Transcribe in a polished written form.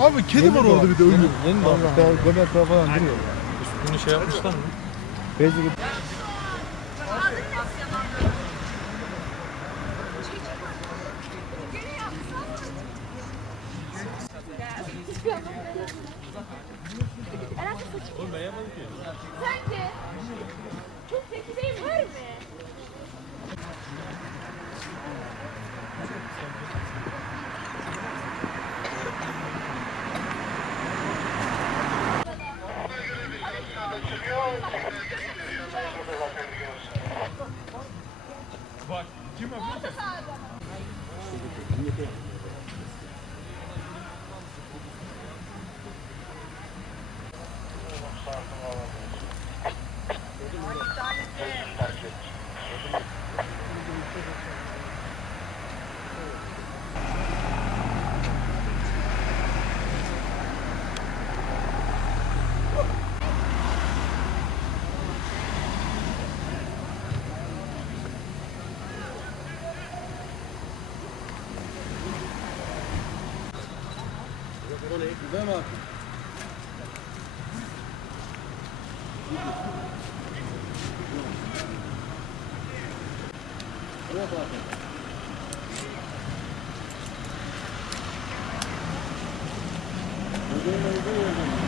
Abi kedi var orada bir de ölü. Yeni doğmuş. Göbek falan duruyor. Üstünü şey yapmışlar mı? Bezi Sence çok zeki değil mi? Var mı? Bak kim abi? Değil mi abi? Evet abi. Ödeyin ödeyin.